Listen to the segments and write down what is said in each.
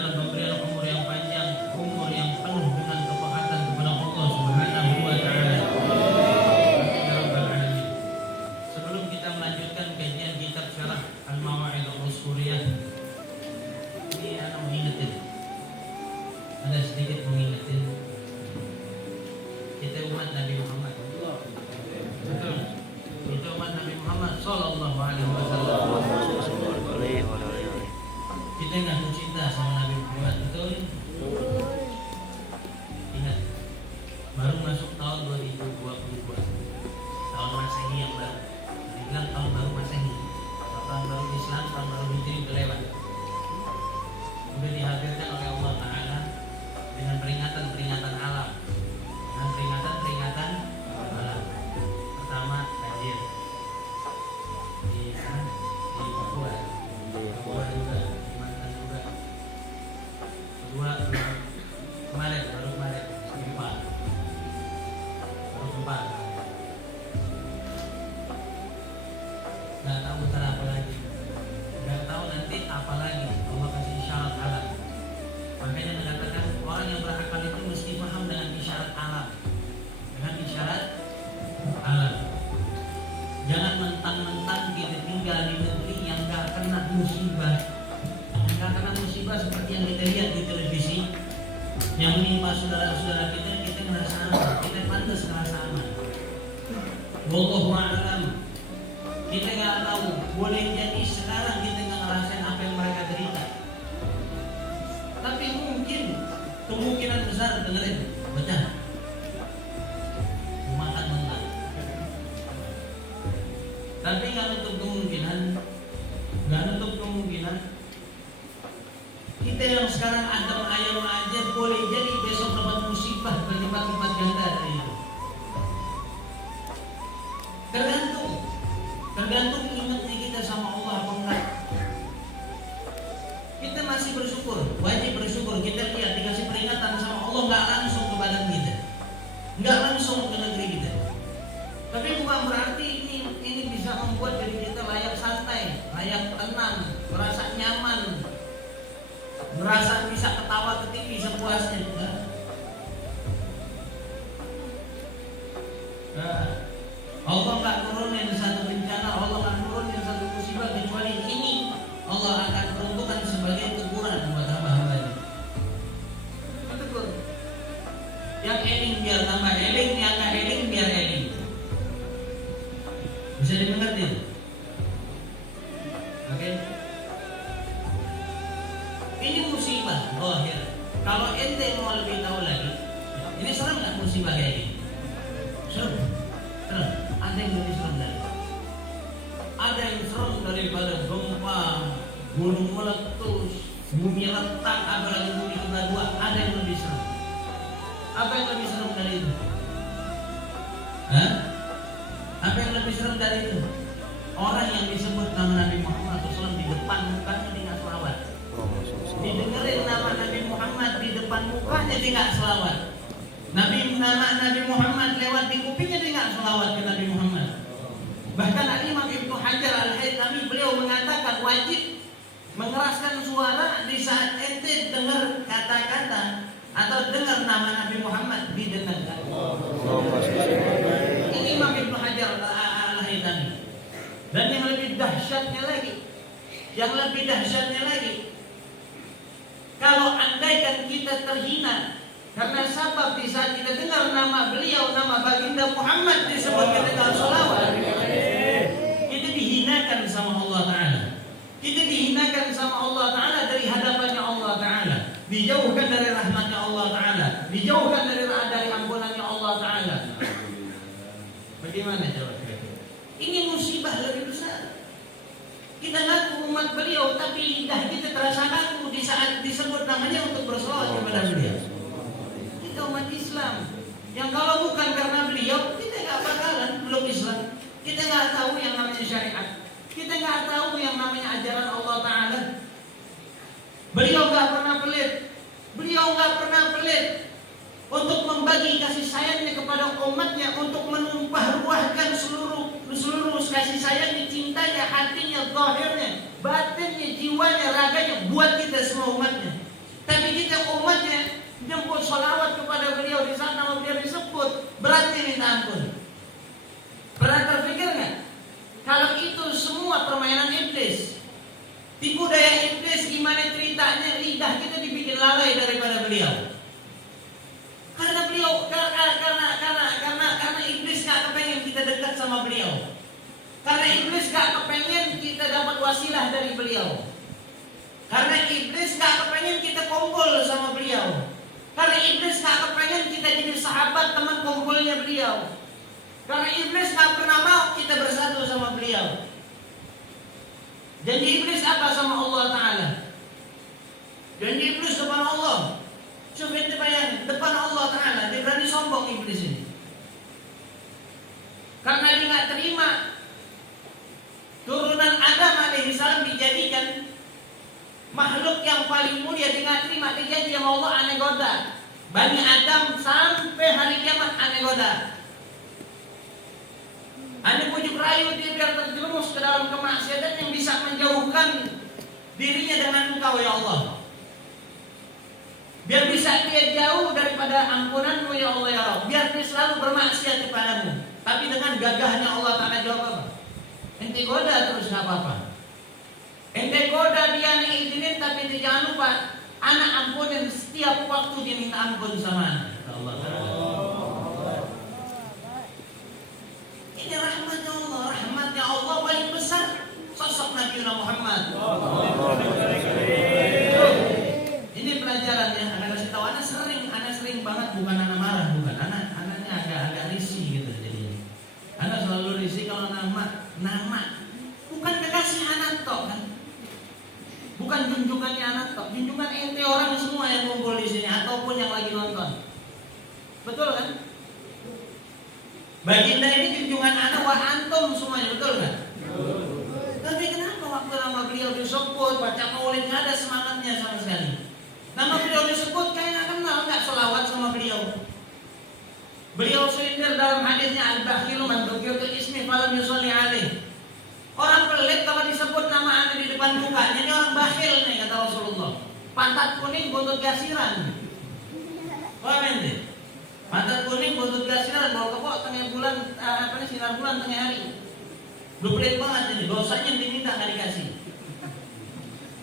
dalam pemberian umur yang panjang, umur yang penuh dengan ketaatan kepada Allah Subhanahu wa taala. Sebelum kita melanjutkan kajian kitab Syarah Al-Mawa'idh Al-Usfuriyah, ini anak mengingatkan, ada sedikit mengingatkan, kita umat Nabi Muhammad. Betul. Kita umat Nabi Muhammad sallallahu alaihi wasallam. Kita enggak cinta sama Nabi Muhammad, betul? Ingat, baru masuk tahun 2022, tahun Masehi yang baru. Dibilang tahun baru Masehi, tahun baru Islam, tahun baru Hijri kelewat. Sudah dihadirkan oleh Allah Taala dengan peringatan-peringatan alam, dengan peringatan-peringatan alam. Pertama, banjir di Papua, Papua juga. Kedua, kemarin gempa, nggak tahu ntar apa lagi, nggak tahu nanti apa lagi. Allah kasih isyarat alam. Makanya mengatakan orang yang berakal itu mesti paham dengan isyarat alam, dengan isyarat alam. Jangan mentang-mentang kita tinggal di negeri yang nggak kena musibah. Nggak kena musibah seperti yang kita lihat di televisi yang menimpa saudara-saudara kita merasa aman, kita pantas merasa aman. Wallahu a'lam. Kita nggak tahu, boleh jadi sekarang kita nggak ngerasain apa yang mereka derita, tapi mungkin kemungkinan besar, dengerin, baca, makan mentah. Tapi nggak nutup kemungkinan kita yang sekarang adem ayam aja boleh jadi besok dapat musibah berlipat-lipat ganda dari itu. Tergantung ingatnya kita sama Allah apa enggak. Kita masih bersyukur, wajib bersyukur. Kita lihat dikasih peringatan sama Allah, nggak langsung ke badan kita, nggak langsung ke negeri kita. Tapi bukan berarti ini bisa membuat diri kita layak santai, layak tenang, merasa nyaman, merasa bisa ketawa ke TV sepuasnya juga. Allah nggak turunin satu bencana, Allah nggak turunin satu musibah kecuali ini Allah akan peruntukkan sebagai teguran buat hamba-hambanya. Betul. Yang eling biar tambah eling, yang nggak eling biar eling. Bisa dimengerti? Oke? Ini musibah zahir. Kalau ente mau lebih tahu lagi, ini serem nggak musibah kayak gini? Serem. Ada yang lebih serem dari, ada yang serem daripada gempa, gunung meletus, bumi retak, apalagi bumi kena dua. Ada yang lebih serem. Apa yang lebih serem dari itu? Apa yang lebih serem dari itu? Orang yang disebut nama Nabi Muhammad SAW di depan mukanya tidak selawat. Didengerin nama Nabi Muhammad di depan mukanya tidak selawat. Nama Nabi Muhammad lewat di kupingnya tidak selawat ke Nabi Muhammad. Bahkan Imam Ibnu Hajar Al-Haytami beliau mengatakan wajib mengeraskan suara di saat ente dengar kata-kata atau dengar nama Nabi Muhammad didengarkan. Ini Imam Ibnu Hajar Al-Haytami. Dan yang lebih dahsyatnya lagi, kalau andaikan kita terhina karena sebab di saat kita dengar nama beliau, nama baginda Muhammad disebutkan dengan salawat, kita dihinakan sama Allah Ta'ala. Kita dihinakan sama Allah Ta'ala dari hadapannya Allah Ta'ala, dijauhkan dari rahmatnya Allah Ta'ala, dijauhkan dari ampunannya Allah Ta'ala. Bagaimana jawab? Ini musibah lebih besar. Kita ngaku umat beliau, tapi lidah kita terasa kaku di saat disebut namanya untuk bersolawat kepada beliau. Kita umat Islam yang kalau bukan karena beliau kita nggak bakalan belum Islam. Kita nggak tahu yang namanya syariat. Kita nggak tahu yang namanya ajaran Allah Ta'ala. Beliau nggak pernah pelit untuk membagi kasih sayangnya kepada umatnya, untuk menumpah ruahkan seluruh kasih sayangnya, cintanya, hatinya, zahirnya, batinnya, jiwanya, raganya buat kita semua umatnya. mau sholawat kepada beliau di saat nama beliau disebut, berarti minta ampun. Pernah terpikir nggak? Kalau itu semua permainan iblis, tipu daya iblis, gimana ceritanya lidah kita dibikin lalai daripada beliau? Karena beliau, karena iblis nggak kepengen kita dekat sama beliau. Karena iblis nggak kepengen kita dapat wasilah dari beliau. Karena iblis nggak kepengen kita kumpul sama beliau. Karena iblis nggak kepengen kita jadi sahabat teman kumpulnya beliau. Karena iblis nggak pernah mau kita bersatu sama beliau. Janji iblis apa sama Allah Ta'ala? Janji iblis depan Allah. Coba ente bayangin, depan Allah Ta'ala dia berani sombong iblis ini. Karena dia nggak terima turunan Adam alaihi salam dijadikan makhluk yang paling mulia, dia nggak terima. Dia janji sama Allah, aneh goda Bani Adam sampai hari kiamat, aneh goda. Aneh bujuk rayu dia biar terjerumus ke dalam kemaksiatan yang bisa menjauhkan dirinya dengan Engkau ya Allah. Biar bisa dia jauh daripada ampunanmu ya Allah ya Rabb. Biar dia selalu bermaksiat kepadamu. Tapi dengan gagahnya Allah Ta'ala jawab apa? Ente goda terus gak apa-apa. Ente goda dia izinin, tapi ente jangan lupa anak ampunin setiap waktu dia minta ampun sama anak. Allah Ta'ala. Ini rahmatnya Allah paling besar sosok Nabi Muhammad. Ini pelajarannya, anak kasih tahu, anak sering banget, bukan anak marah, bukan anaknya agak risih gitu. Jadi anak selalu risih kalau nama bukan kekasih anak tok kan, bukan junjungannya anak tok, junjungan ente orang semua yang kumpul di sini ataupun yang lagi nonton, betul kan? Baginda ini junjungan anak wa antum semuanya, betul kan? Tapi kenapa waktu nama beliau disebut baca maulid nggak ada semangatnya sama sekali? Nama beliau disebut kayak nggak kenal, nggak sholawat sama beliau. Beliau selintir dalam hadisnya al-bakhilu man dzukirtu ismi falam yusolli alaih. Orang pelit kalau disebut nama anda di depan muka, jadi orang bakhil nih kata Rasulullah. Pantat kuning buntut gasiran. Paham ente? Pantat kuning buntut gasiran, bawa kepok tengah bulan sinar bulan tengah hari. Lu pelit banget ini, dosanya diminta nggak dikasih.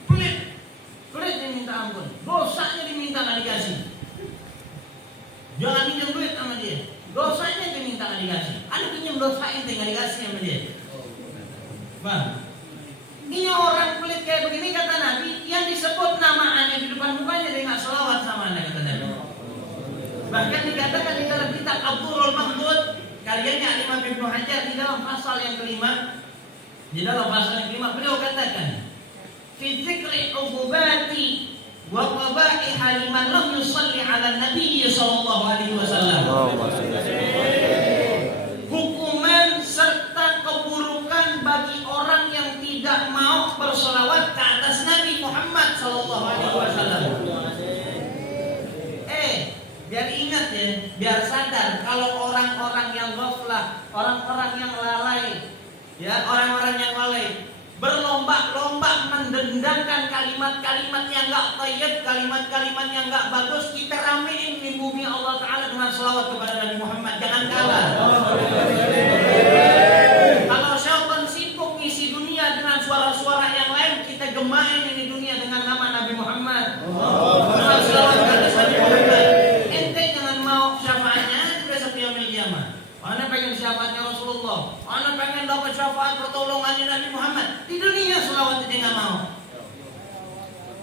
Pelit diminta ampun, dosanya diminta nggak dikasih. Jangan pinjam duit sama dia, dosanya diminta nggak dikasih. Ada pinjam dosa ente nggak dikasih sama dia. Bang, ini orang pelit kayak begini kata Nabi, yang disebut nama aneh di depan mukanya dia nggak selawat sama aneh kata Nabi. Bahkan dikatakan di dalam kitab Abdurul Mahdud, karyanya Imam Ibnu Hajar di dalam pasal yang kelima, beliau katakan, fi dzikri ububati wa qabaiha liman lam yusalli ala Nabi sallallahu alaihi wasallam. Hukuman serta keburukan bagi orang yang tidak mau bersolawat ke atas Nabi Muhammad sallallahu alaihi wasallam. Biar ingat ya, biar sadar kalau orang-orang yang ghaflah, orang-orang yang lalai, ya orang-orang yang lalai berlomba-lomba mendendangkan kalimat-kalimat yang enggak thayyib, kalimat-kalimat yang enggak bagus, kita ramein di bumi Allah Ta'ala dengan selawat kepada Nabi Muhammad. Jangan kalah. Kalau syaitan sibuk ngisi dunia dengan suara-suara yang lain, kita gemain ini dunia dengan nama Nabi Muhammad. Dengan selawat kepada Nabi Muhammad. Ana pengen syafaatnya Rasulullah, ana pengen dapat syafaat pertolongannya Nabi Muhammad. Di dunia selawat dia nggak mau.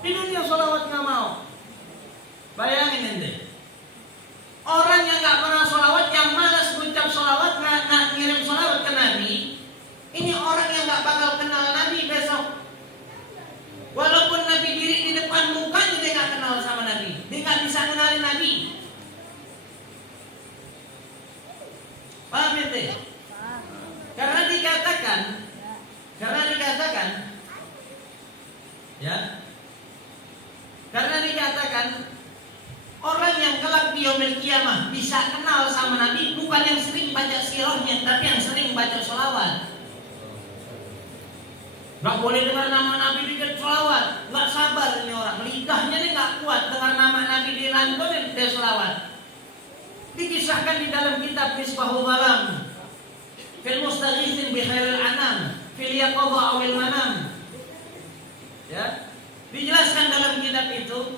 Di dunia selawat nggak mau. Bayangin ente, orang yang nggak pernah selawat, yang malas mengucap selawat, nggak ngirim selawat ke Nabi, ini orang yang nggak bakal kenal Nabi besok. Walaupun Nabi diri di depan mukanya dia nggak kenal sama Nabi, dia nggak bisa kenalin Nabi. Paham ente? Karena dikatakan ya, karena dikatakan orang yang kelak di yaumil qiyamah bisa kenal sama Nabi bukan yang sering baca sirahnya, tapi yang sering baca sholawat. Gak boleh dengar nama Nabi dikit sholawat, gak sabar ini orang, lidahnya ini nggak kuat dengar nama Nabi dilantunin dia selawat. Dikisahkan di dalam kitab Misbahul Malam, fil mustaghithin bi khairil anam, fil yaqadha awil manam. Ya, dijelaskan dalam kitab itu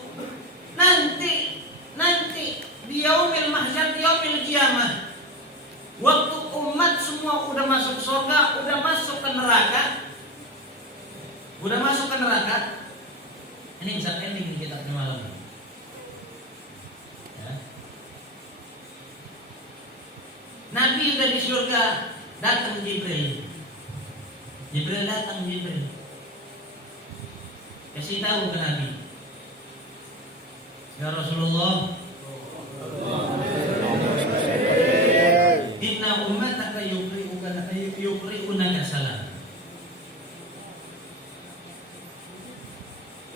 nanti di yaumil mahsyar, yaumil qiyamah, waktu umat semua udah masuk surga, udah masuk ke neraka. Ini bisa ending di kitab malam. Ya. Nabi udah di surga, datang Jibril datang. Kasih tahu ke Nabi, ya Rasulullah, inna ummataka yuqri'unaka salam.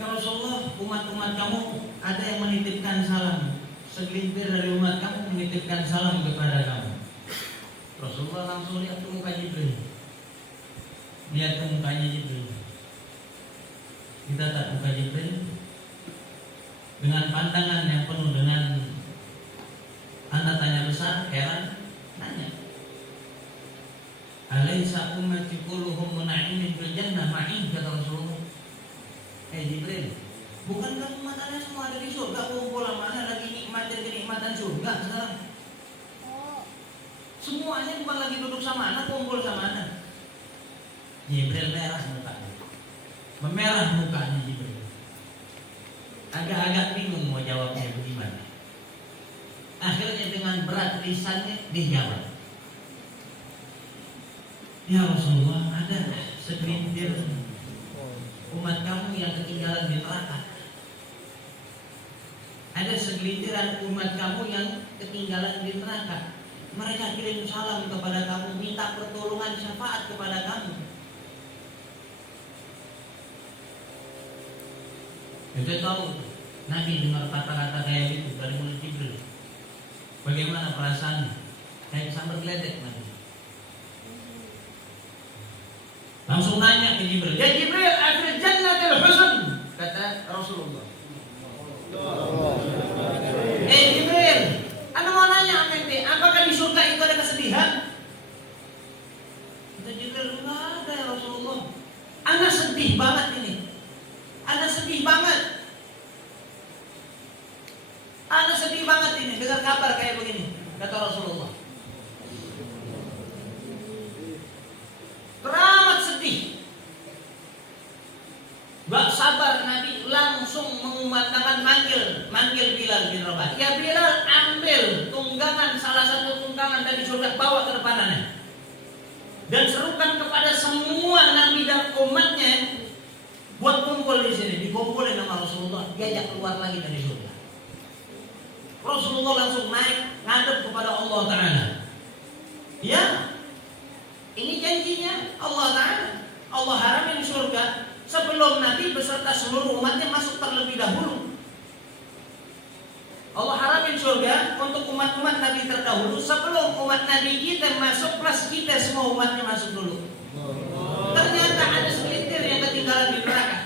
Ya Rasulullah, umat-umat kamu ada yang menitipkan salam. Segelintir dari umat kamu menitipkan salam kepada kamu. Rasulullah langsung lihat ke muka Jibril. Lihat ke mukanya Jibril. Kita tak muka Jibril dengan pandangan yang penuh dengan tanda tanya besar, heran, nanya, alaysa ummati kulluhum muna'imin fil jannah ma'i, kata Rasulullah. Jibril, bukankah umat Anda semua ada di surga? Kumpul mana lagi nikmatin kenikmatan surga sekarang? Semuanya bukan lagi duduk sama anak, kumpul sama anak. Jibril merah mukanya, memerah mukanya Jibril. Agak-agak bingung mau jawabnya bagaimana. Akhirnya dengan berat lisannya dijawab, ya Rasulullah, ada segelintir umat kamu yang ketinggalan di neraka. Ada segelintiran umat kamu yang ketinggalan di neraka. Mereka kirim salam kepada kamu, minta pertolongan syafaat kepada kamu. Kita tahu Nabi dengar kata-kata kayak gitu dari mulut Jibril. Bagaimana perasaannya? Kayak sambar geledek Nabi. Langsung nanya ke Jibril, ya Jibril, afil jannatil husn, kata Rasulullah. Jibril, Anda mau nanya apa ente? Apakah di surga itu ada kesedihan? Kata Jibril, enggak ada ya Rasulullah. Anda sedih banget ini. Anda sedih banget ini dengar kabar kayak begini, kata Rasulullah. Teramat sedih. Gak sabar Nabi langsung mengumandangkan manggil Bilal bin Rabah. Ya Bilal, ambil tunggangan, salah satu tunggangan dari surga, bawa ke depanannya. Dan serukan kepada semua Nabi dan umatnya buat kumpul di sini. Dikumpulin sama Rasulullah, diajak keluar lagi dari surga. Rasulullah langsung naik ngadep kepada Allah Ta'ala. Ya, ini janjinya Allah Ta'ala. Allah haramin surga sebelum Nabi beserta seluruh umatnya masuk terlebih dahulu. Allah haramin surga untuk umat-umat Nabi terdahulu sebelum umat Nabi kita masuk, plus kita semua umatnya masuk dulu. Ternyata ada segelintir yang ketinggalan di neraka.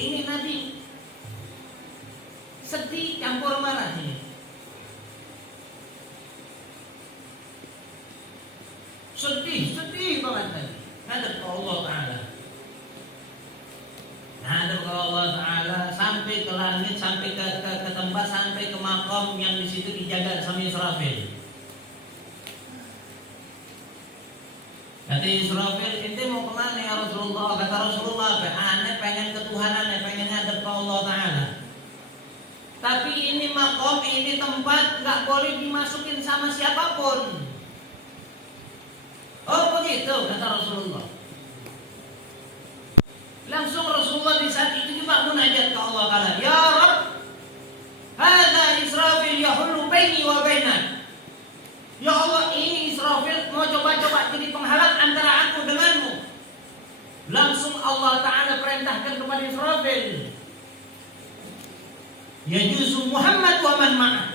Ini Nabi sedih campur marah ini. Sedih banget tadi. Ngadep ke Allah Ta'ala. Ngadep ke Allah Ta'ala sampai ke langit, sampai ke tempat, sampai ke makom yang di situ dijaga sama Israfil. Kata Israfil, ente mau kemana ya Rasulullah? Kata Rasulullah, aneh pengen ketuhanan, pengen ngadep ke Allah Ta'ala. Tapi ini makom, ini tempat gak boleh dimasukin sama siapapun. Oh begitu, kata Rasulullah. Langsung Rasulullah di saat itu juga munajat ke Allah Ta'ala. Ya Rabb, hadza Israfil yahullu baini wa bainak. Ya Allah, ini Israfil mau coba-coba jadi penghalang antara aku denganmu. Langsung Allah Ta'ala perintahkan kepada Israfil, yajuzu Muhammad wa man ma'ah.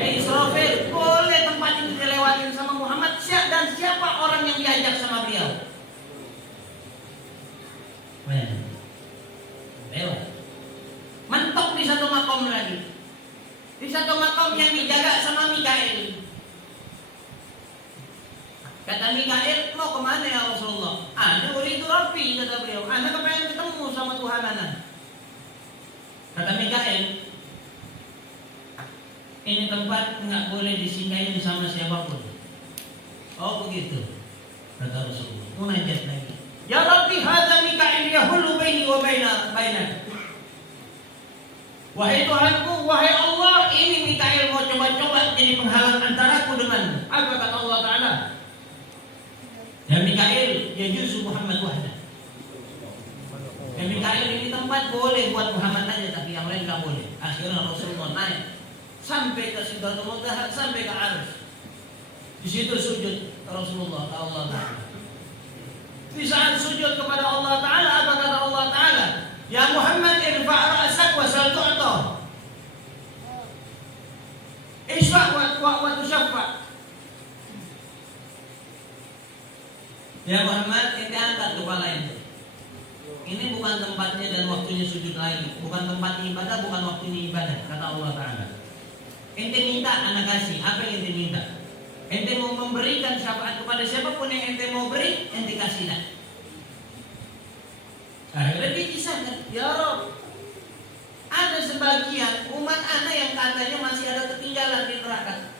Israfil, boleh tempat itu dilewatin sama Muhammad dan siapa orang yang diajak sama beliau. makom lagi. Di satu makom yang dijaga sama Mikail. Kata Mikail, mau kemana ya Rasulullah? Ana uridu Rabbi, kata beliau. Ana kepengen ketemu sama Tuhan ana. Kata Mikail, ini tempat nggak boleh disinggahin sama siapapun. Oh begitu, kata Rasulullah. Munajat lagi. Ya Rabbi, hadza Mikail yahulu baini wa bainak. Wahai Tuhanku, wahai Allah, ini Mikail mau coba-coba jadi penghalang antaraku denganmu. Apa kata Allah Ta'ala? Ya Mikail, ya Yusuf Muhammad wahda. Ya Mikail, ini tempat boleh buat Muhammad aja, tapi yang lain gak boleh. Akhirnya Rasulullah naik sampai ke Sidratul Muntaha, sampai ke Arsy. Di situ sujud Rasulullah ke Allah Ta'ala. Di saat sujud kepada Allah Ta'ala, apa kata Allah Ta'ala? Ya Muhammad, irfa' ra'sak wa sal tu'ta. Isfa' wa tusyaffa'. Ya Muhammad, ente angkat kepala ente. Ini bukan tempatnya dan waktunya sujud lagi. Bukan tempat ibadah, bukan waktunya ibadah, kata Allah Ta'ala. Ente minta, anak kasih. Apa yang ente minta? Ente mau memberikan syafaat kepada siapapun yang ente mau beri, ente kasih dah. Akhirnya dikisahkan, ya Rob, ada sebagian umat Anda yang katanya masih ada ketinggalan di neraka.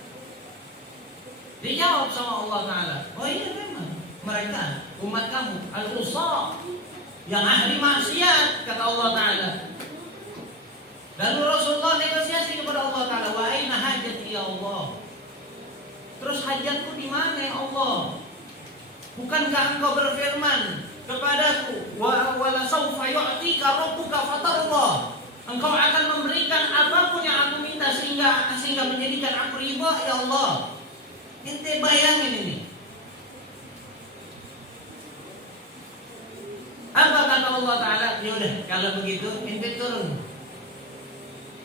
Dijawab sama Allah Ta'ala, oh iya memang, mereka umat kamu al-usah yang ahli maksiat, kata Allah Ta'ala. Lalu Rasulullah negosiasi kepada Allah Ta'ala, wa aina hajati ya Allah. Terus hajatku di mana ya Allah? Bukankah engkau berfirman kepadaku, wala sawfa yu'tika rabbuka fatarda. Engkau akan memberikan apapun yang aku minta sehingga menjadikan aku ridha ya Allah. Ente bayangin ini. Apa kata Allah Ta'ala? Ya udah, kalau begitu ente turun.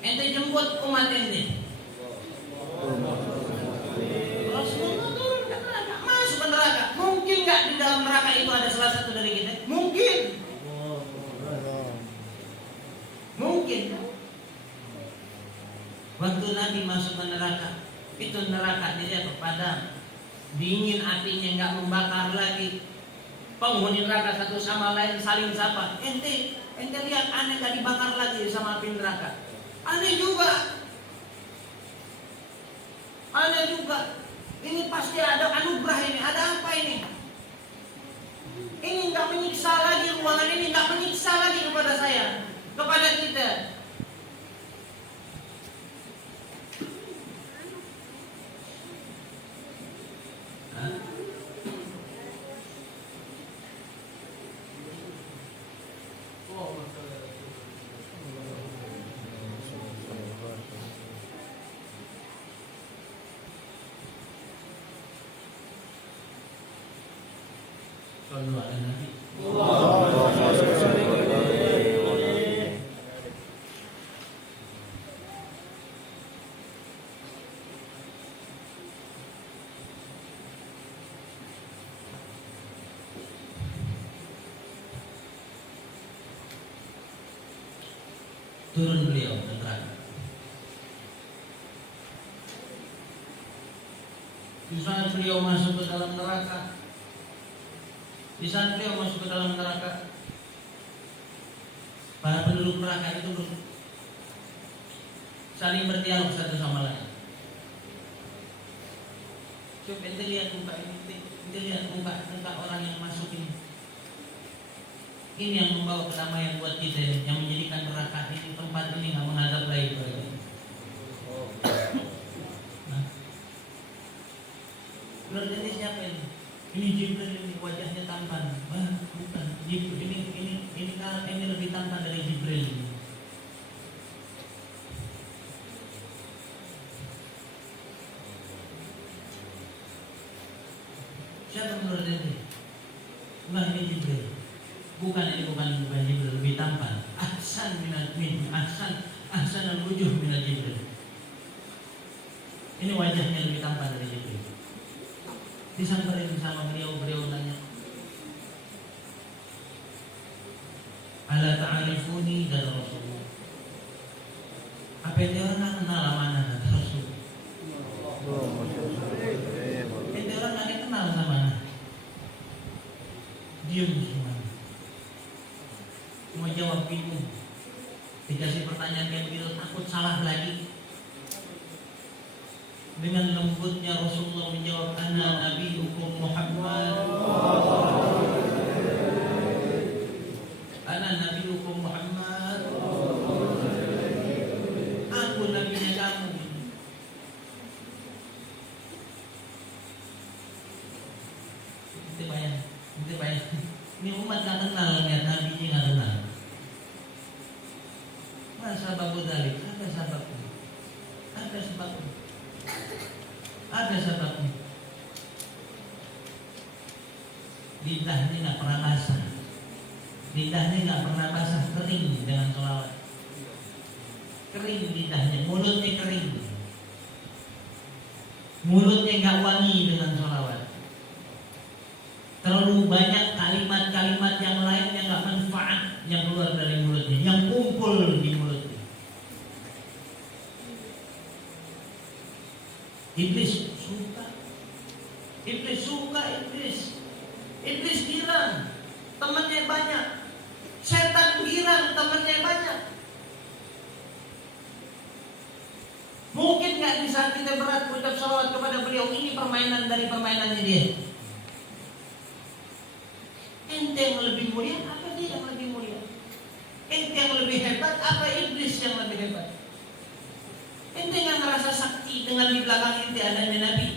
Ente jemput umat ente. Rasulullah turun ke neraka, masuk ke neraka. Mungkin nggak di dalam neraka itu ada salah satu dari kita? Mungkin. Mungkin. Waktu Nabi masuk ke neraka, itu neraka dia padam, dingin apinya, nggak membakar lagi. Penghuni neraka satu sama lain saling sapa. Ente lihat aneh nggak dibakar lagi sama api neraka. Aneh juga. Ini pasti ada anugerah ini. Ada apa ini? Ini nggak menyiksa lagi, ruangan ini nggak menyiksa lagi kepada saya, kepada kita. Sallu ala Nabi. Turun beliau ke neraka. Di saat beliau masuk ke dalam neraka, para penduduk neraka itu saling berdialog satu sama lain. Coba ente lihat muka ini, ente lihat muka orang yang masuk ini. Ini yang membawa kedamaian buat kita, yang menjadikan neraka ini, tempat ini nggak menghadap lagi. Menurut ini siapa ini? Ini Jibril, ini wajahnya tampan. Bukan Jibril, ini lebih tampan dari Jibril. Siapa menurut ini? Bukan ini Jibril. Bukan Jibril, lebih tampan. Ahsan al-wujuh minal Jibril. Ini wajahnya lebih tampan dari Jibril. Disamperin sama beliau nanya, ala ta'arifuni, dan Rasulullah, Apa yang dia orang kenal mana Rasul? Yang dia orang nggak kenal sama diam semua. Mau jawab bingung. Dikasih pertanyaan yang gitu takut salah lagi. Dengan lembutnya Rasulullah menjawab, Ana nabiyukum Muhammad. Ana nabiyukum Muhammad. Aku nabinya kamu. Itu bayang. Ini umat gak kenal lihat nabinya gak kenal. Masa babu dalik? Ada sebabnya. Ada sebabnya. Ada sebabnya. Lidahnya nggak pernah basah. Lidahnya nggak pernah basah, kering dengan sholawat. Kering lidahnya, mulutnya kering. Mulutnya nggak wangi dengan sholawat. Terlalu banyak kalimat-kalimat yang lain yang nggak manfaat yang keluar dari mulutnya, yang kumpul di mulutnya. Iblis suka. Iblis girang, temannya banyak. Setan girang, temannya banyak. Mungkin nggak di saat kita berat ucap salawat kepada beliau, ini permainan dari permainannya dia. Ente yang lebih mulia, apa dia yang lebih mulia? Ente yang lebih hebat, apa iblis yang lebih hebat? Ente nggak ngerasa sakti dengan di belakang ente adanya Nabi.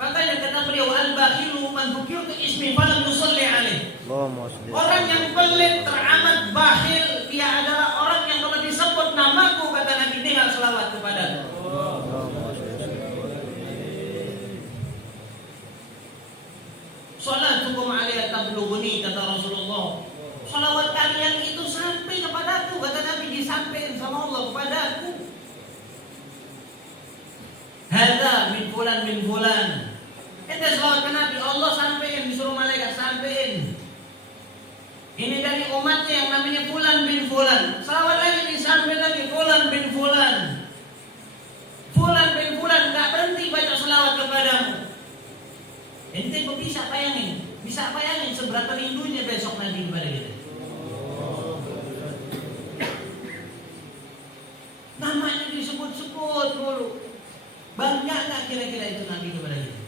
Makanya kata beliau, al-bakhilu man dzukirtu ismi falam yusalli alaih. Orang yang pelit teramat bakhil, dia adalah orang yang kalau disebut namaku kata Nabi tinggal selawat kepadaku. Salatukum alaihi tablughuni kata Rasulullah. Salawat kalian itu sampai kepadaku kata Nabi, disampaikan sama Allah kepadaku. Hadza min fulan min fulan. Kita salawat ke Nabi, Allah sampaikan, disuruh malaikat sampaikan. Ini dari umatnya yang namanya fulan bin fulan. Salawat lagi disampaikan lagi fulan bin fulan. Fulan bin fulan enggak berhenti baca salawat kepadamu. Ente kok bisa bayangin seberapa rindunya besok Nabi kepada kita. Namanya disebut-sebut dulu. Bangga nggak kira-kira itu Nabi kepada kita?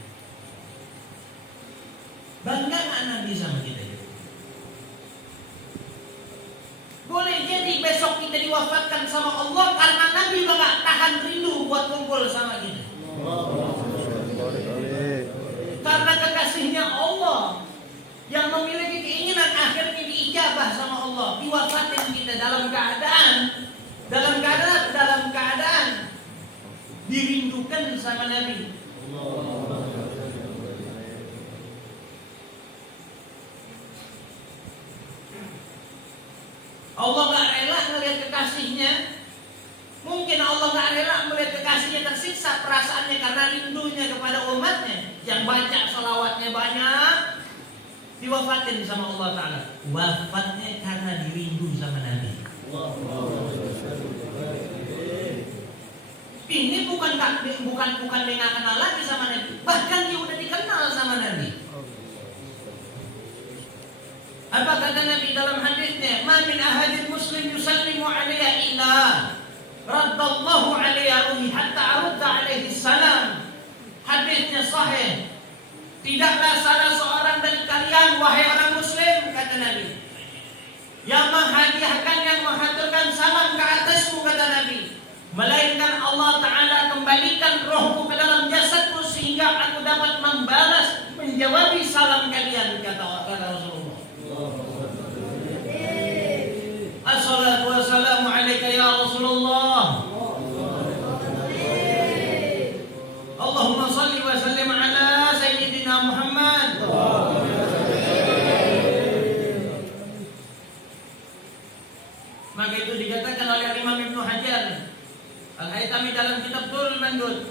Bangga nggak Nabi sama kita? Boleh jadi besok kita diwafatkan sama Allah karena Nabi nggak tahan rindu buat kumpul sama kita. Karena kekasihnya Allah yang memiliki keinginan akhirnya diijabah sama Allah, diwafatin kita dalam keadaan dirindukan sama Nabi. Allah gak rela melihat kekasihnya. Mungkin Allah gak rela melihat kekasihnya tersiksa perasaannya karena rindunya kepada umatnya yang baca salawatnya banyak, diwafatin sama Allah Ta'ala. Wafatnya karena dirindu sama Nabi. Ini bukan dia gak kenal lagi sama Nabi, bahkan dia udah dikenal sama Nabi. Apa kata Nabi dalam hadisnya? Ma min ahadin muslim yusallimu alayya illa raddallahu alayya ruhi hatta arudda alaihi salam. Hadisnya sahih. Tidaklah salah seorang dari kalian wahai orang muslim kata Nabi yang menghadiahkan, yang menghaturkan salam ke atasmu kata Nabi, melainkan Allah Ta'ala kembalikan rohku ke dalam jasadku sehingga aku dapat membalas, menjawabi salam kalian kata Rasulullah. Assalatu wassalamu alaika ya Rasulullah. Allahumma salli wa sallim ala Sayyidina Muhammad. Maka itu dikatakan oleh Imam Ibnu Hajar Al-Haytami dalam kitab Durrul Mandud,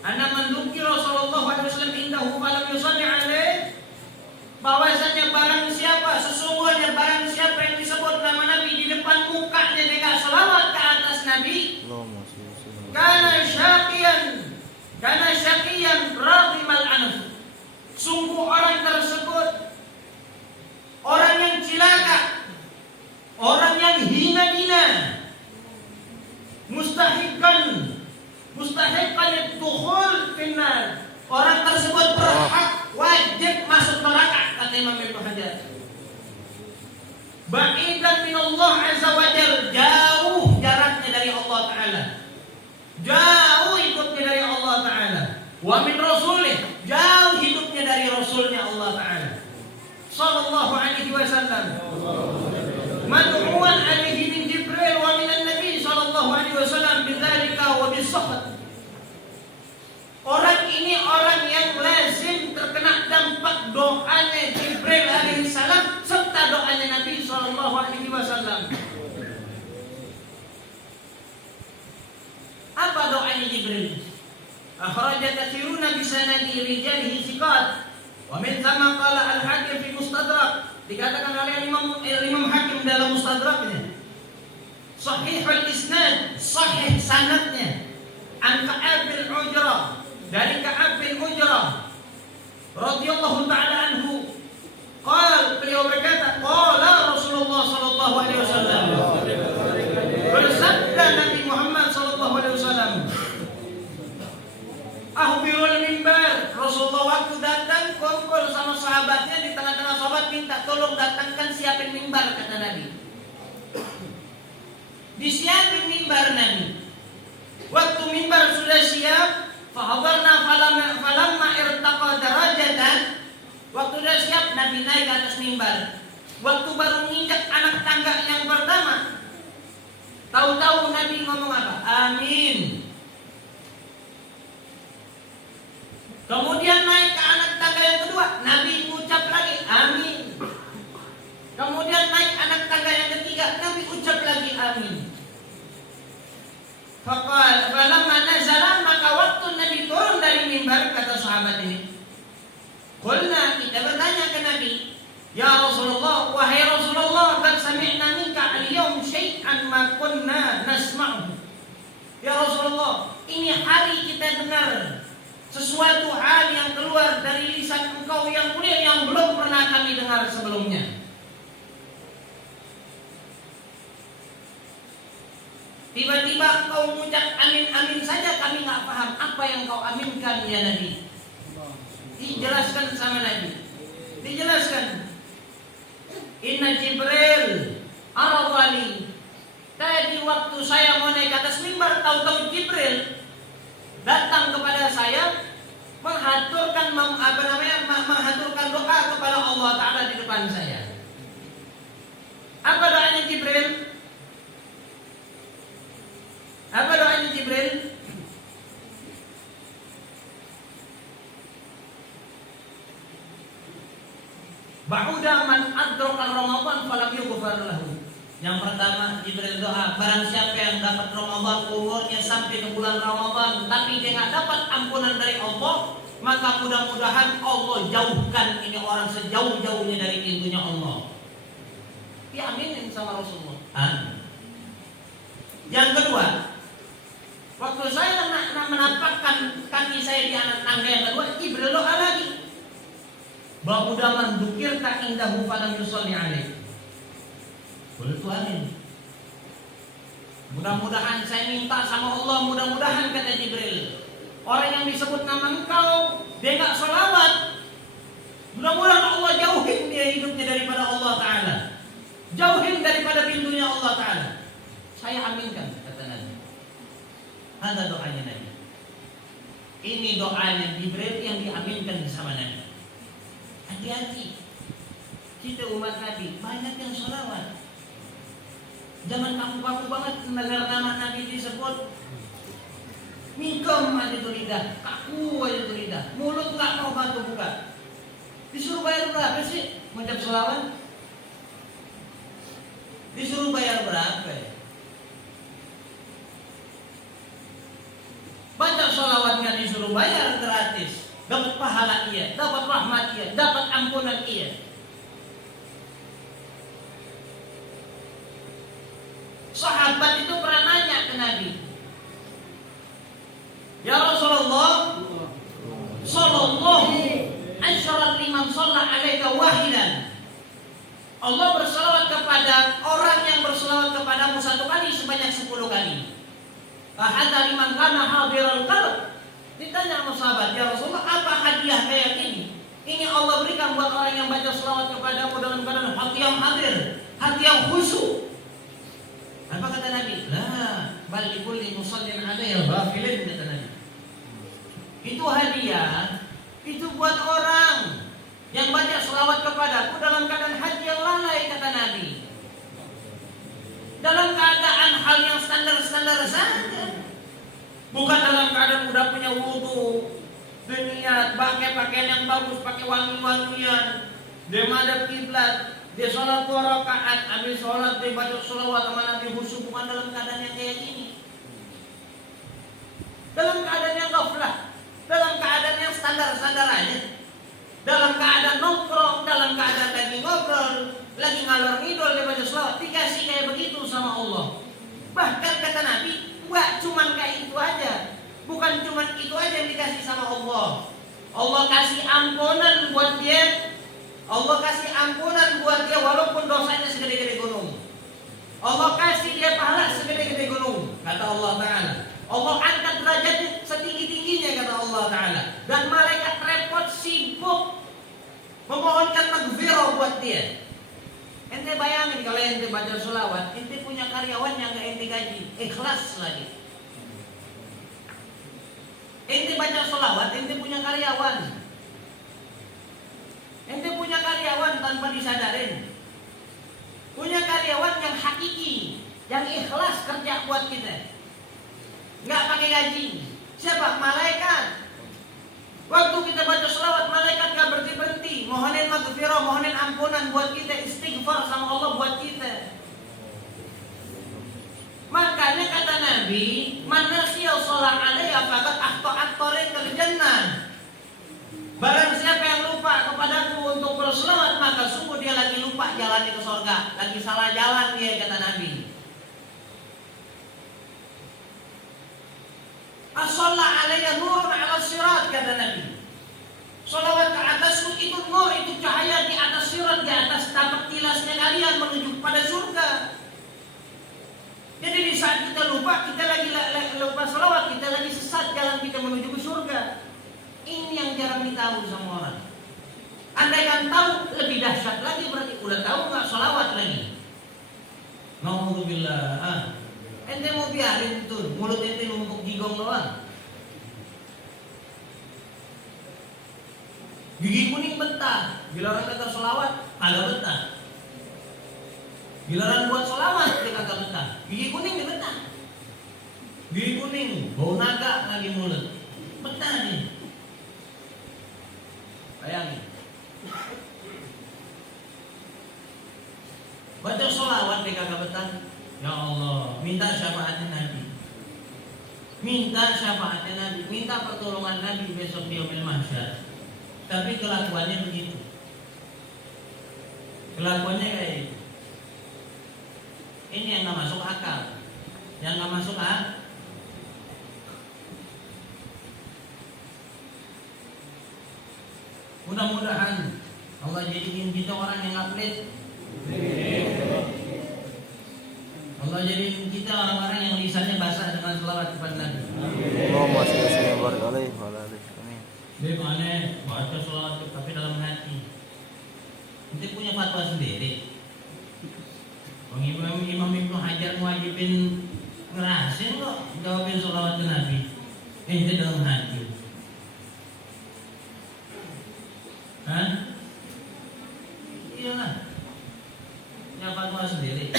ana man dzukira Rasulullah sallallahu alaihi wasallam indahu falam yusalli alaihi bahwasanya barang siapa, sesungguhnya barang siapa yang disebut nama Nabi di depan mukanya dengan selawat ke atas Nabi, karena syaqiyan radhimal anf, sungguh orang tersebut orang yang cilaka, orang yang hina-hina, mustahiqan dukhul finnar, orang tersebut berhak wajib masuk neraka, kata Imam Ibnu Hajar. Ba'idan min Allah azza wa jalla, jauh jaraknya dari Allah Ta'ala, jauh hidupnya dari Allah Ta'ala. Wa min rasulih, jauh hidupnya dari Rasulnya Allah Ta'ala sallallahu alaihi wasallam. Mad'uan alaihi min Jibril wa min Nabi sallallahu alaihi wasallam bidzalika wa bisakhat. Orang ini orang yang lazim terkena dampak doanya Jibril alaihi salam serta doanya Nabi sallallahu alaihi wasallam. Apa doanya Jibril? Akhraja katsiruna bi sanadi rijalihi thiqat wa min thama qala al-Hakim fi Mustadrak, dikatakan oleh Imam Hakim dalam Mustadraknya, sahihul isnad, sahih sanadnya, an Ka'ab bin Ujrah, dari Ka'ab bin Ujrah radhiyallahu ta'ala anhu, qala, beliau berkata, qala Rasulullah sallallahu alaihi wasallam, bersabda Nabi Muhammad sallallahu alaihi wasallam, ahbirul mimbar. Rasulullah waktu datang kumpul sama sahabatnya, di tengah-tengah sahabat minta tolong datangkan siapin mimbar, kata Nabi. Disiapin mimbar Nabi. Waktu mimbar sudah siap, fahadarna falamma irtaqa darajatan, waktu sudah siap Nabi naik ke atas mimbar. Waktu baru menginjak anak tangga yang pertama, tahu-tahu Nabi ngomong apa? Amin. Kemudian naik ke anak tangga yang kedua, Nabi ucap lagi amin. Kemudian naik anak tangga yang ketiga, Nabi ucap lagi amin. Faqala falamma nazala, maka waktu Nabi turun dari mimbar, kata sahabat ini, qulna, kita bertanya ke Nabi, ya Rasulullah, wahai Rasulullah, qad sami'na minka al-yawm syai'an ma kunna nasma'u. Ya Rasulullah, ini hari kita dengar sesuatu hal yang keluar dari lisan engkau yang mulia yang belum pernah kami dengar sebelumnya. Tiba-tiba engkau mengucap amin-amin saja, kami nggak paham apa yang kau aminkan ya Nabi. Dijelaskan sama Nabi. Dijelaskan. Inna Jibril arawali. Tadi waktu saya mau naik atas mimbar, tahu-tahu Jibril datang kepada saya menghaturkan menghaturkan doa kepada Allah Ta'ala di depan saya. Apa doanya Jibril? Apa doanya Jibril? Ba'uda man adraka Ramadan falam yughfar lahu. Yang pertama Jibril doa, barang siapa yang dapat Ramadan, umurnya sampai ke bulan Ramadan, tapi dia nggak dapat ampunan dari Allah, maka mudah-mudahan Allah jauhkan ini orang sejauh-jauhnya dari pintunya Allah. Diaminin sama Rasulullah. Amin. Yang kedua, waktu saya menapakkan kaki saya di anak tangga yang kedua, Jibril doa lagi. Ba'uda man dzukirta indahu falam yusalli alaih. Qultu amin. Mudah-mudahan saya minta sama Allah, mudah-mudahan kata Jibril, orang yang disebut nama engkau dia enggak sholawat, mudah-mudahan Allah jauhin dia hidupnya daripada Allah Ta'ala, jauhin daripada pintunya Allah Ta'ala. Saya aminkan, kata Nabi. Ada doanya Nabi. Ini doanya Jibril yang diaminkan sama Nabi. Hati-hati, kita umat Nabi banyak yang sholawat. Jangan kaku-kaku banget mendengar nama Nabi disebut, mingkem aja tuh lidah, kaku aja tuh lidah, mulut nggak mau bantu buka. Disuruh bayar berapa sih mengucap sholawat? Disuruh bayar berapa? Baca sholawat nggak disuruh bayar, gratis. dapat pahala ia, dapat rahmat ia, dapat ampunan ia. Sahabat itu pernah nanya ke Nabi, ya Rasulullah, sallallahu asyara liman shalla alaika wahidan. Allah berselawat kepada orang yang berselawat kepadamu satu kali sebanyak 10 kali. Hatta liman kana hadiral qalb. Ditanya sama sahabat, ya Rasulullah, apa hadiah kayak ini? Ini Allah berikan buat orang yang baca selawat kepadamu dalam keadaan hati yang hadir, hati yang khusyuk. Apa kata Nabi? La, bal likulli musallin alayya ghafilin, kata Nabi. Itu hadiah, itu buat orang yang baca selawat kepadaku dalam keadaan hati yang lalai, kata Nabi. Dalam keadaan hal yang standar-standar saja. Bukan dalam keadaan udah punya wudu, dia pakai pakaian yang bagus, pakai wangi-wangian, dia madhab kiblat, dia sholat 2 rakaat, habis sholat dia baca sholawat sama Nabi khusyuk. Bukan dalam keadaan yang kayak gini. Dalam keadaan yang ghaflah, dalam keadaan yang standar-standar aja, dalam keadaan nongkrong, dalam keadaan lagi ngobrol, lagi ngalor ngidol dia baca sholawat, dikasih kayak begitu sama Allah. Bahkan kata Nabi, bukan cuma kayak itu aja, bukan cuma itu aja yang dikasih sama Allah. Allah kasih ampunan buat dia, Allah kasih ampunan buat dia walaupun dosanya segede-gede gunung. Allah kasih dia pahala segede-gede gunung, kata Allah Ta'ala. Allah angkat derajatnya setinggi-tingginya, kata Allah Ta'ala. Dan malaikat repot sibuk memohonkan maghfirah buat dia. Ente bayangin kalau ente baca sholawat, ente punya karyawan yang gak ente gaji, ikhlas lagi. Ente baca sholawat, ente punya karyawan. Ente punya karyawan tanpa disadarin. Punya karyawan yang hakiki, yang ikhlas kerja buat kita, gak pakai gaji. Siapa? Malaikat. Waktu kita baca sholawat, malaikat gak berhenti-berhenti mohonin maghfirah, mohonin ampunan buat kita, istighfar sama Allah buat kita. Makanya kata Nabi, man nasiya sholat alaiya faqad akhta'at tariqal jannah. Barang siapa yang lupa kepadaku untuk berselawat, maka sungguh dia lagi lupa jalan ke surga, lagi salah jalan dia, kata Nabi. As-sholla alaiya nurun ala sirat, kata Nabi. Sholawat ke atasku itu nur, itu cahaya di atas sirat, di atas tapak tilasnya kalian menuju pada surga. Jadi di saat kita lupa, kita lagi lupa sholawat, kita lagi sesat jalan kita menuju ke surga. Ini yang jarang ditahu sama orang. Andai kan tahu, lebih dahsyat lagi, berarti udah tahu nggak sholawat lagi. Nauzubillah. Ente mau biarin tuh mulut ente numpuk gigong doang. Gigi kuning betah, giliran kata sholawat ada betah. Giliran buat sholawat dia kagak betah. Gigi kuning dia betah. Gigi kuning, bau naga lagi mulut, betah nih. Bayangin. Baca sholawat dia kagak betah. Ya Allah, minta syafaatnya Nabi. Minta syafaatnya Nabi, minta pertolongan Nabi besok di yaumil mahsyar. Tapi kelakuannya begitu. Kelakuannya kayak itu. Ini yang gak masuk akal. Yang gak masuk akal. Mudah-mudahan Allah jadikan kita orang yang gak pelit. Allah jadikan kita orang-orang yang lisannya basah dengan selawat kepada Nabi. Allahumma shalli wa barik alaihi wa ala alihi. Amin. Dia aneh, baca selawat tapi dalam hati. Nanti punya fatwa sendiri. Imam Ibnu Hajar mewajibin ngerasin kok jawabin selawat ke Nabi. Itu dalam hati. Hah? Iyalah. Punya fatwa sendiri.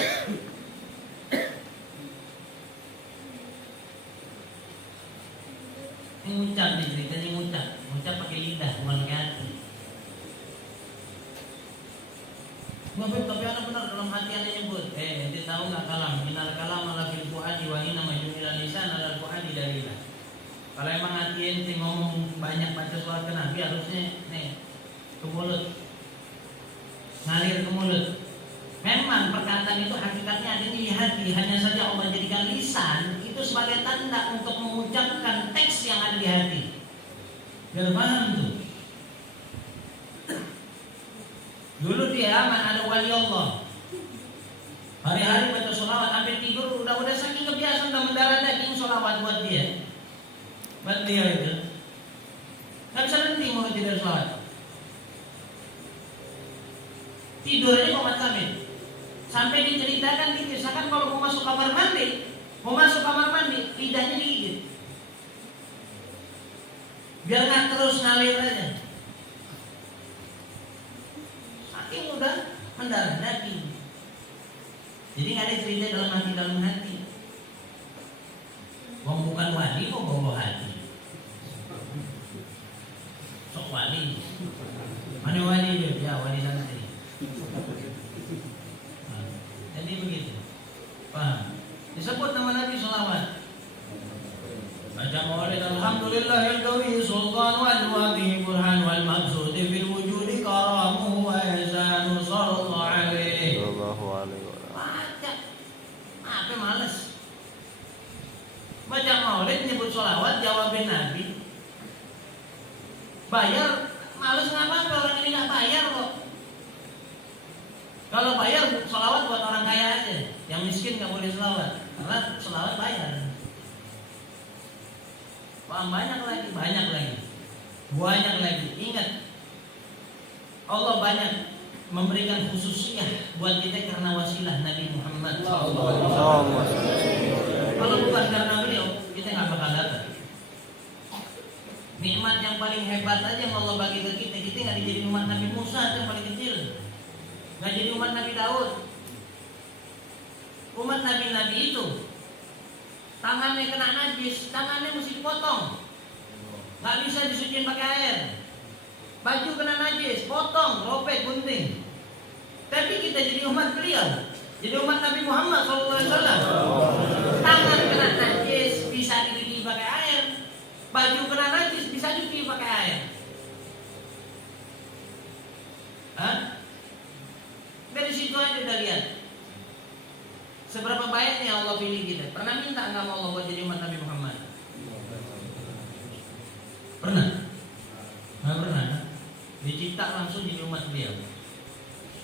Ngucap nih ceritanya, ngucap pakai lidah bukan pakai hati. Tapi anak benar dalam hati anda nyebut. Nanti tahu nggak kalam? Minal kalam ala fil fuadi wa inna majumil lisan ala fuadi dalila. Kalau emang hati ente ngomong banyak baca salawat ke Nabi harusnya nih ke mulut, ngalir ke mulut. Memang perkataan itu hakikatnya adanya di hati, hanya saja Allah jadikan lisan itu sebagai tanda untuk mengucapkan teks yang ada di hati. Biar paham tuh. Dulu di Yaman ada wali Allah, hari-hari baca sholawat sampai tidur udah saking kebiasaan udah mendarah daging sholawat buat dia itu nggak bisa berhenti mau tidur sholawat. Tidur aja Muhammad Kamil sampai diceritakan dikisahkan kalau mau masuk kamar mandi lidahnya digigit biar nggak terus ngalir aja. Saking udah mendarah daging. Jadi nggak ada cerita dalam hati. Wong bukan wali kok bawa hati. Sok wali. Mana wali dia? Ya wali santri. Nah, jadi begitu. Paham? Disebut nama Nabi salawat. Baca maulid alhamdulillahil qawi sultan wal wadi burhan wal maqsud fil wujudi karamu wa yazanu sallallahu alaihi. Baca. Apa males? Baca maulid nyebut sholawat jawabin Nabi. Bayar males ngapa orang ini nggak bayar kok. Kalau bayar sholawat buat orang kaya aja. Yang miskin nggak boleh sholawat karena sholawat bayar. Banyak lagi. Ingat, Allah banyak memberikan khususiyah buat kita karena wasilah Nabi Muhammad SAW. Kalau bukan karena beliau, kita nggak bakal datang. Nikmat yang paling hebat aja yang Allah bagi ke kita nggak jadi umat Nabi Musa yang paling kecil, nggak jadi umat Nabi Daud. Umat Nabi itu tangannya kena najis, tangannya mesti dipotong, nggak bisa disuciin pakai air. Baju kena najis, potong, robek, gunting. Tapi kita jadi umat beliau, jadi umat Nabi Muhammad SAW. Tangan kena najis bisa dicuci pakai air, baju kena najis bisa dicuci pakai air. Dari situ aja udah lihat seberapa baiknya Allah pilih kita. Pernah minta nggak mau Allah buat jadi umat Nabi Muhammad? Pernah? Nggak pernah. Dicipta langsung jadi umat beliau.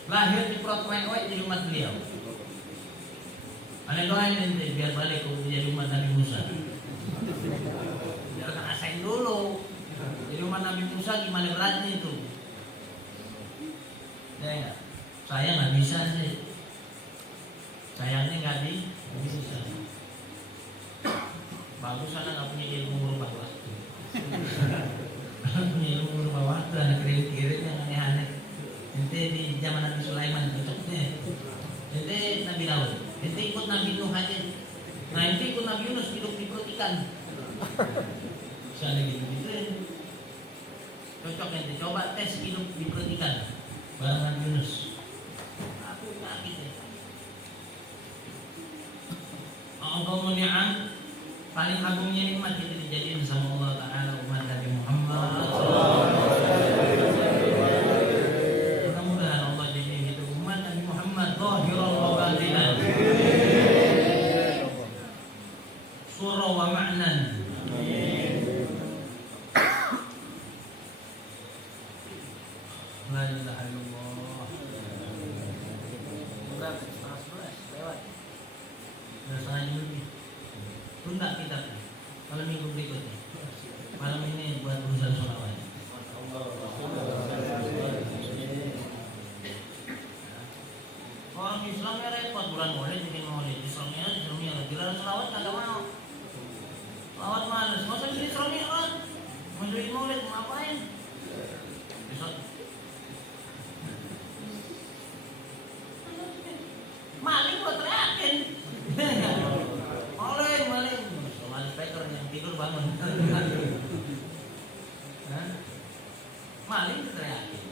Lahir di perut mewek jadi umat beliau. Aneh doain nanti biar balik jadi umat Nabi Musa. Biar ngerasain dulu. Jadi umat Nabi Musa gimana beratnya itu? Ya, saya nggak bisa sih. Sayangnya nggak bisa. Bagus sana nggak punya ilmu merubah waktu. Punya ilmu merubah waktu, anak kirim yang aneh-aneh. Nanti di zaman Nabi Sulaiman cocoknya. Nanti Nabi Daud. Nanti ikut Nabi Nuh aja. Nah nanti ikut Nabi Yunus hidup di perut ikan. Misalnya gitu. Cocok nanti coba tes hidup di perut ikan bareng Nabi Yunus. Aku kaget ya. Agama ni'am paling agungnya nikmat kita dijadiin sama Allah Ta'ala umat Nabi Muhammad. Mudah-mudahan Allah jadiin itu umat Nabi Muhammad zahiran wa batinan, surah wa ma'nan. La ilaha illallah. Udah setengah 11 lewat. Udah setengah jam lebih. Tunda kita kalau minggu berikutnya. Malam ini buat urusan sholawat. Orang Islamnya repot bulan maulid bikin maulid. Islamnya giliran sholawat kagak mau. Sholawat males. Masa bikin Islamnya kan? Mau bikin maulid mau ngapain? Besok. Maling buat teriakin. Maling. Soal speaker yang tidur bangun. Maling teriakin.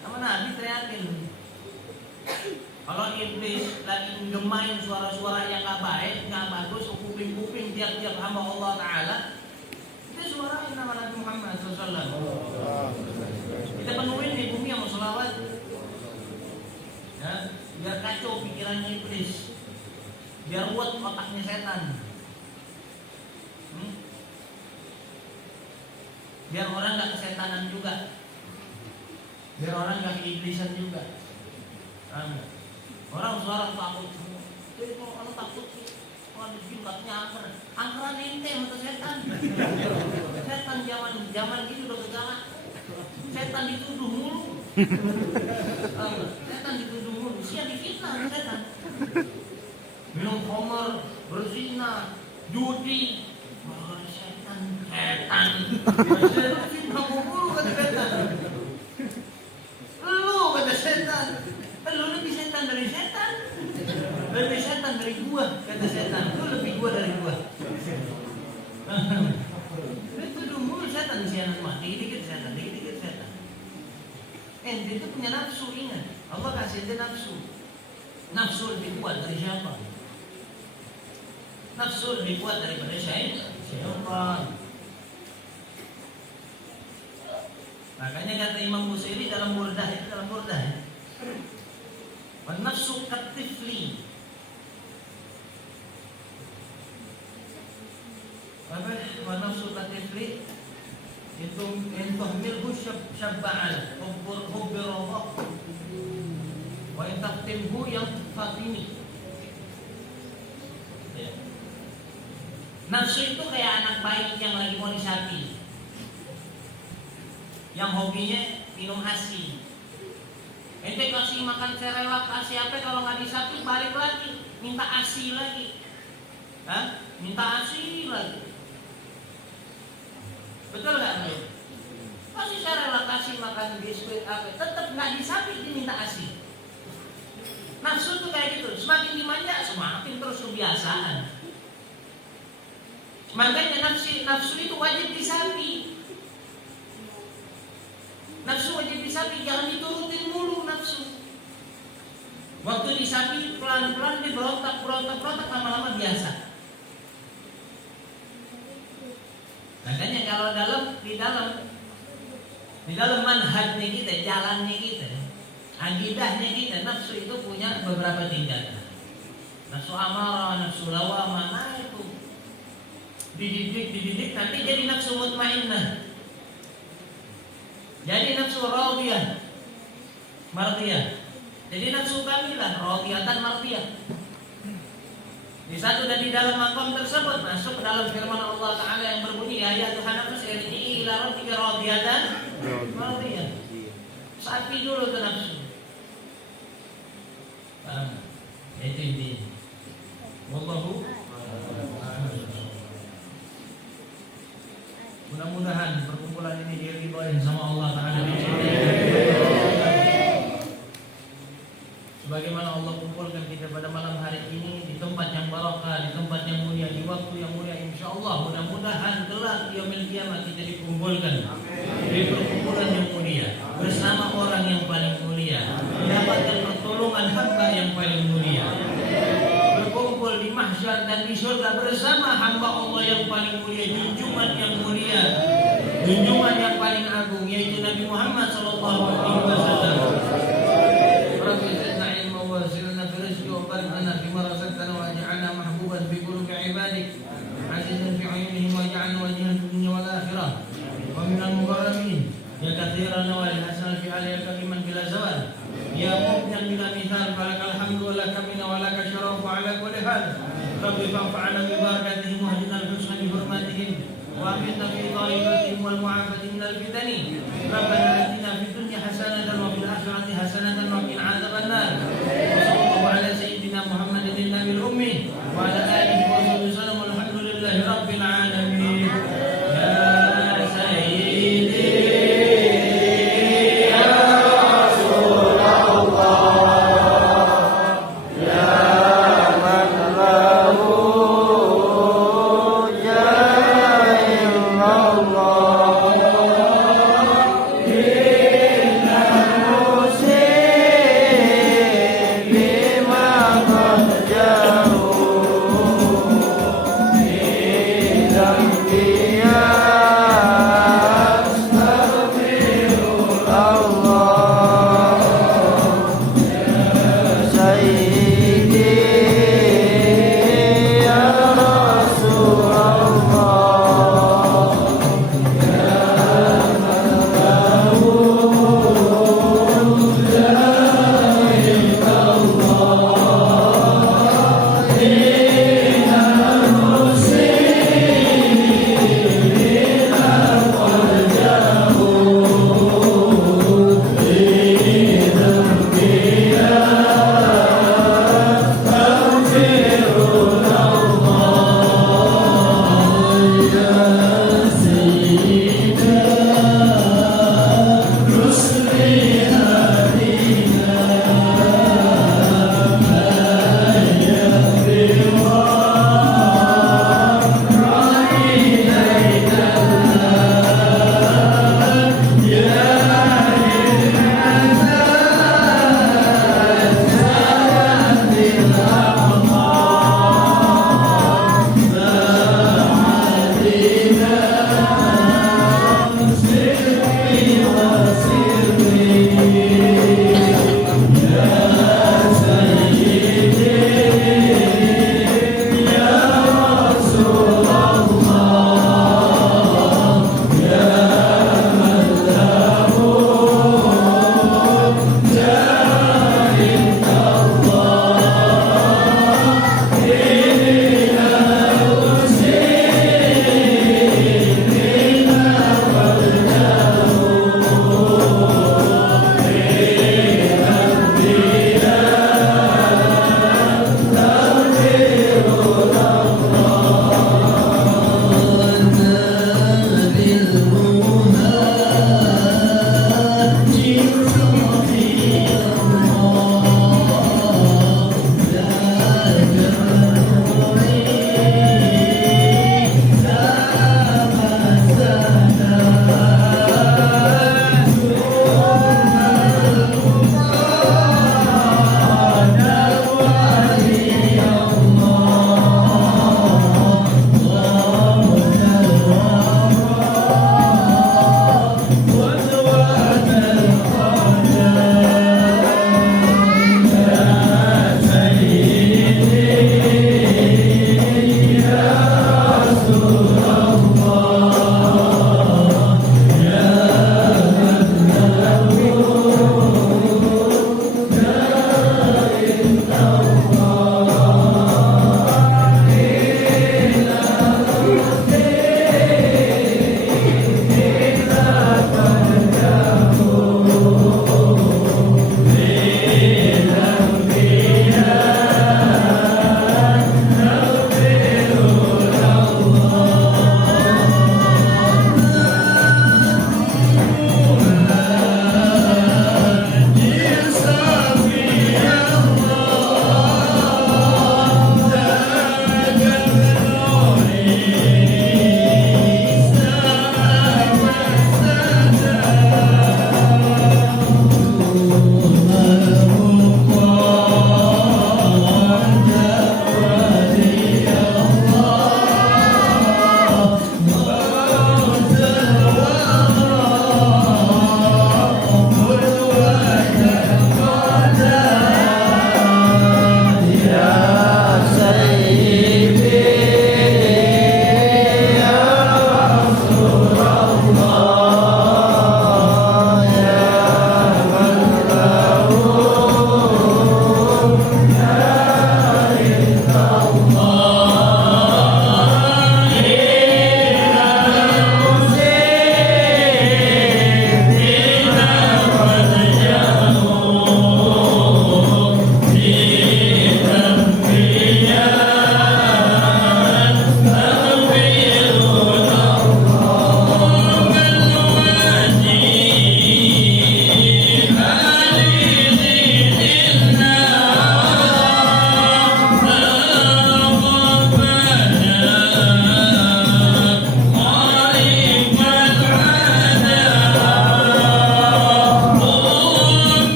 Sama Nabi teriakin. Kalau iblis lagi ngemain suara-suara yang nggak baik, nggak bagus, kuping-kuping tiap-tiap hamba Allah Taala, itu suara nama Nabi Muhammad. wasallam. Kita penuhin di bumi sama selawat. Ya, biar kacau pikirannya iblis. Biar ruwet otaknya setan. Biar orang gak kesetanan juga. Biar orang gak keiblisan juga. Orang takut. Jadi kalau orang takut, kalau ada jin katanya angkeran ente sama setan. Setan zaman ini udah berjalan. Setan dituduh mulu. Setan dituduh mulu. Sia difitnah setan. Minum khamar, berzina, judi. Setan fitnah mulu kata setan. Lu kata setan. Lu lebih setan dari setan. Lebih setan dari gua kata setan. Lu lebih gua dari gua. Itu dulu setan si anak mah. Dikit-dikit setan. Ente itu punya nafsu, ingat. Allah kasih ente nafsu. Nafsu lebih kuat dari siapa? Nafsu lebih kuat daripada syaitan. Makanya kata Imam Busairi dalam Burdah itu nafsu katifli. Apa? Nafsu katifli itu milhu syabba'al hubbi Allah wa intaqtimhu yang fatini. Nafsu itu kayak anak bayi yang lagi mau disapi, yang hobinya minum ASI. Ente kasih makan serelak ASI apa, kalau nggak disapi balik lagi minta ASI lagi, minta ASI lagi. Betul nggak? Kasih serelak, kasih makan biskuit apa, tetap nggak disapi diminta ASI. Nafsu tuh kayak gitu, semakin dimanja semakin terus kebiasaan. Makanya nafsu itu wajib disapi. Nafsu wajib disapi, jangan diturutin mulu nafsu. Waktu disapi pelan-pelan dia berontak, lama-lama biasa. Makanya kalau di dalam manhajnya kita, jalannya kita, akidahnya kita, nafsu itu punya beberapa tingkatan. Nafsu amarah, nafsu lawamah, nah itu dididik nanti jadi nafsu mutmainnah. Jadi nafsu radiyah, mardiyah. Jadi nafsu kamilah, radiyatan mardiyah. Di satu dan di dalam maqam tersebut masuk ke dalam firman Allah Ta'ala yang berbunyi, ya ayatuhan nafs irji'i ila rabbika radiyatan mardiyah. Sapi dulu ke nafsu. Paham? Itu intinya. Wallahu mudah-mudahan perkumpulan ini diridhoi sama Allah Ta'ala. Sebagaimana Allah kumpulkan kita pada malam hari ini di tempat yang barakah, di tempat yang mulia, di waktu yang mulia, insyaallah mudah-mudahan kelak yaumil qiyamah kita dikumpulkan di perkumpulan yang mulia bersama orang yang paling mulia, mendapatkan pertolongan hamba yang paling mulia, berkumpul di mahsyar dan di surga bersama hamba Allah yang paling mulia, junjungan yang mulia, junjungan yang paling agung, yaitu Nabi Muhammad sallallahu alaihi wasallam. وبارك لنا فيما رزقتنا واجعلنا محبوبا في قلوب عبادك عزيزا في عيونهم واجعلنا وجها في الدنيا والاخره ومن المكرمين يا كثيرا ولحسن في عليك بمن بلا زوال يا مبدع بلا مثال فلك الحمد ولك منا ولك الشرف على كل حال رب فانفعنا ببركاتهم واهدنا الحسن بحرماتهم وامنا في طائفتهم والمعافاه من الفتن ربنا اتنا في الدنيا حسنه وفي الاخره حسنه وقنا عذاب النار على سيدنا محمد النبي الأمي وعلى آله وصحبه وسلم والحمد لله رب